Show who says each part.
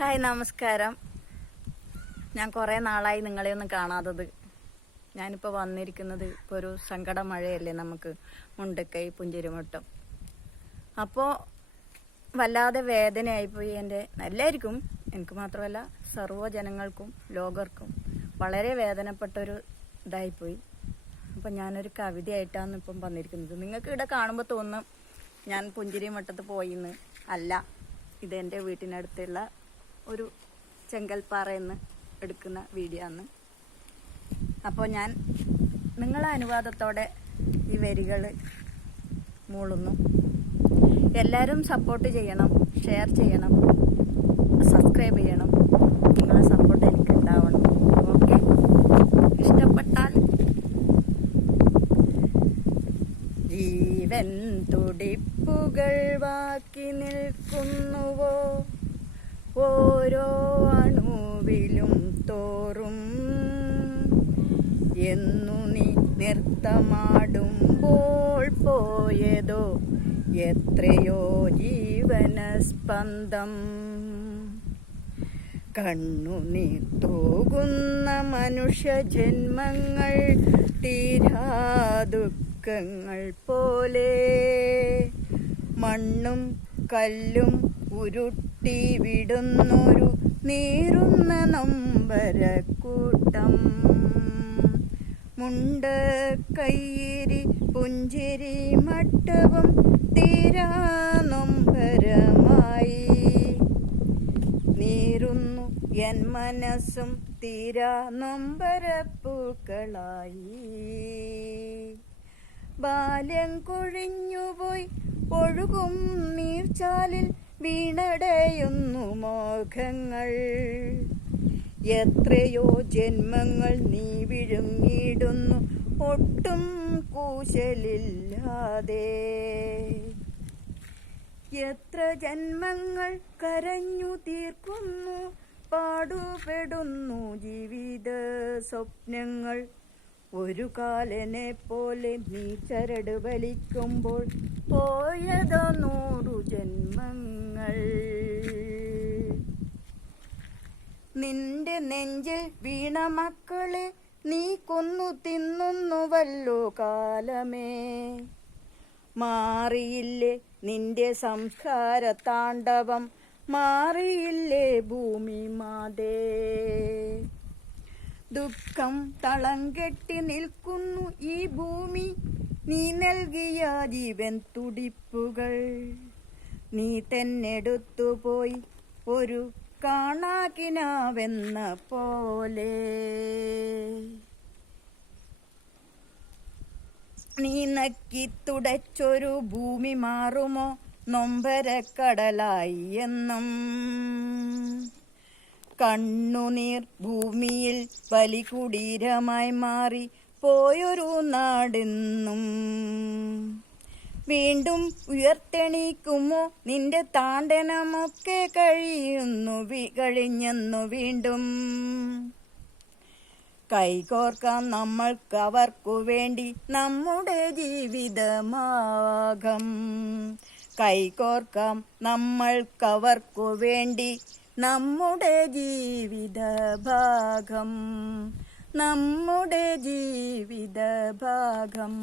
Speaker 1: Hi നമസ്കാരം. ഞാൻ കുറേ നാളായി നിങ്ങളെ ഒന്നും കാണാത്തത്. ഞാനിപ്പോൾ വന്നിരിക്കുന്നത് ഇപ്പോൾ ഒരു സങ്കട മഴയല്ലേ നമുക്ക്. മുണ്ടക്കൈ പുഞ്ചിരിമുട്ടം. അപ്പോൾ വല്ലാതെ വേദനയായിപ്പോയി എന്റെ എല്ലാവർക്കും. എനിക്ക് മാത്രമല്ല സർവ ജനങ്ങൾക്കും ലോകർക്കും വളരെ വേദനപ്പെട്ടൊരു ഇതായിപ്പോയി. അപ്പം ഞാനൊരു കവിതയായിട്ടാണ് ഇപ്പം വന്നിരിക്കുന്നത്. നിങ്ങൾക്ക് ഇവിടെ കാണുമ്പോൾ തോന്നും ഞാൻ പുഞ്ചിരി മട്ടത്ത് പോയിന്ന്. അല്ല ഇത് എന്റെ വീട്ടിനടുത്തുള്ള ഒരു ചെങ്കൽപ്പാറയെന്ന് എടുക്കുന്ന വീഡിയോ ആണ്. അപ്പോൾ ഞാൻ നിങ്ങളെ അനുവാദത്തോടെ ഈ വരികൾ മൂളുന്നു. എല്ലാവരും സപ്പോർട്ട് ചെയ്യണം ഷെയർ ചെയ്യണം സബ്സ്ക്രൈബ് ചെയ്യണം. നിങ്ങളെ സപ്പോർട്ട് എനിക്ക് ഉണ്ടാവണം. ഓക്കെ? ഇഷ്ടപ്പെട്ടാൽ ജീവൻ തുടിപ്പുകൾ ബാക്കി നിൽക്കുന്നുവോ ഓരോ അണുവിലും തോറും എന്നു നീ നൃത്തമാടുമ്പോൾ പോയതോ? എത്രയോ ജീവന ജീവനസ്പന്ദം കണ്ണുനീർ തോകുന്ന മനുഷ്യ ജന്മങ്ങൾ തീരാ ദുഃഖങ്ങൾ പോലെ മണ്ണും കല്ലും ഉരുട്ടി വിടുന്നൊരു നേറുന്ന നമ്പരക്കൂട്ടം. മുണ്ട് കയ്യേരി പുഞ്ചിരി മട്ടവും തീരാ നൊമ്പരമായി. നീറുന്നു എൻ മനസ്സും തീരാ നൊമ്പരപ്പൂക്കളായി. ബാല്യം കൊഴിഞ്ഞുപോയി ഒഴുകും നീർച്ചാലിൽ വീണടയുന്നു മോഘങ്ങൾ എത്രയോ ജന്മങ്ങൾ നീ വിഴുങ്ങിടുന്നു ഒട്ടും കൂശലില്ലാതെ. എത്ര ജന്മങ്ങൾ കരഞ്ഞു തീർക്കുന്നു പാടുപെടുന്നു ജീവിത സ്വപ്നങ്ങൾ. ഒരു കാലനെ പോലെ നീ ചരട് വലിക്കുമ്പോൾ പോയതോ നിന്റെ നെഞ്ചിൽ വീണ മക്കളെ നീ കൊന്നു തിന്നുന്നുവല്ലോ കാലമേ. മാറിയില്ലേ നിന്റെ സംസ്കാര താണ്ഡവം? മാറിയില്ലേ ഭൂമി മാതേ? ദുഃഖം തളം കെട്ടി നിൽക്കുന്നു ഈ ഭൂമി. നീ നൽകിയ ജീവൻ തുടിപ്പുകൾ. നീ തെന്നെടുത്തു പോയി ഒരു കാണാകിനാവെന്ന പോലെ. നീ നക്കി തുടച്ചൊരു ഭൂമി മാറുമോ? നൊമ്പരക്കടലായി എന്നും. കണ്ണുനീർ ഭൂമിയിൽ ബലികുടീരമായി മാറി പോയൊരു നാടെന്നും. വീണ്ടും ഉയർത്തെണീക്കുമോ? നിന്റെ താണ്ടനമൊക്കെ കഴിയുന്നു കഴിഞ്ഞെന്നു വീണ്ടും. കൈകോർക്കാം നമ്മൾക്ക് അവർക്കു വേണ്ടി നമ്മുടെ ജീവിതമാകം കൈകോർക്കാം നമ്മൾക്കവർക്കു വേണ്ടി നമ്മുടെ ജീവിത ഭാഗം നമ്മുടെ ജീവിതഭാഗം.